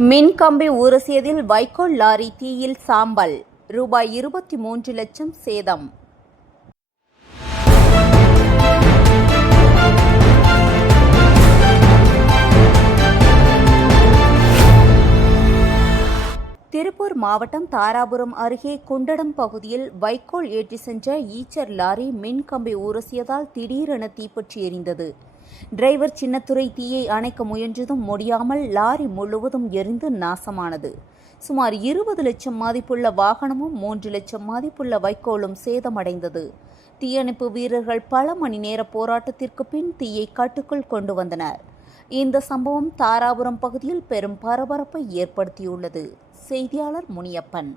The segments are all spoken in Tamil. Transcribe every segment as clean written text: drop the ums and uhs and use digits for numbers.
மின்கம்பி உரசியதில் வைக்கோல் லாரி தீயில் சாம்பல். ரூபாய் 23 லட்சம் சேதம். திருப்பூர் மாவட்டம் தாராபுரம் அருகே குண்டடம் பகுதியில் வைக்கோல் ஏற்றி சென்ற ஈச்சர் லாரி மின்கம்பி உரசியதால் திடீரென தீப்பற்றி எரிந்தது. டிரைவர் சின்னத்துரை தீயை அணைக்க முயன்றதும் முடியாமல் லாரி முழுவதும் எரிந்து நாசமானது. சுமார் 20 லட்சம் மதிப்புள்ள வாகனமும் 3 லட்சம் மதிப்புள்ள வைக்கோலும் சேதமடைந்தது. தீயணைப்பு வீரர்கள் பல மணி நேர போராட்டத்திற்கு பின் தீயை கட்டுக்குள் கொண்டு வந்தனர். இந்த சம்பவம் தாராபுரம் பகுதியில் பெரும் பரபரப்பை ஏற்படுத்தியுள்ளது. செய்தியாளர் முனியப்பன்.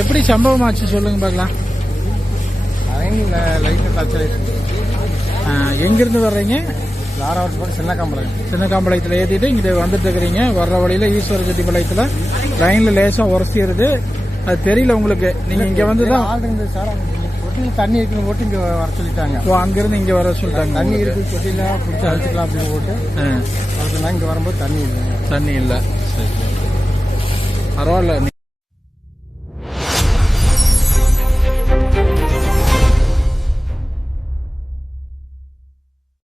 எப்படி சம்பவம் ஆச்சு சொல்லுங்க பார்க்கலாம். எங்கிருந்து வர்றீங்க? சின்னக்காம்பாளையத்தில் ஏற்றிட்டு இங்கே வந்துட்டு இருக்கிறீங்க. வர்ற வழியில ஈஸ்வர செட்டி பாளையத்தில் லைன்ல லேசா உரசிடுது. அது தெரியல உங்களுக்கு. நீங்க இங்க வந்துதான் தண்ணி இருக்குன்னு போட்டு இங்க வர சொல்லிட்டாங்க. அங்கிருந்து இங்க வர சொல்லிட்டாங்க. தண்ணி இருக்கு சொட்டில பிடிச்சி அழைச்சிக்கலாம் அப்படின்னு போட்டு இங்க வரும்போது தண்ணி இல்லை. தண்ணி இல்லை. பரவாயில்ல.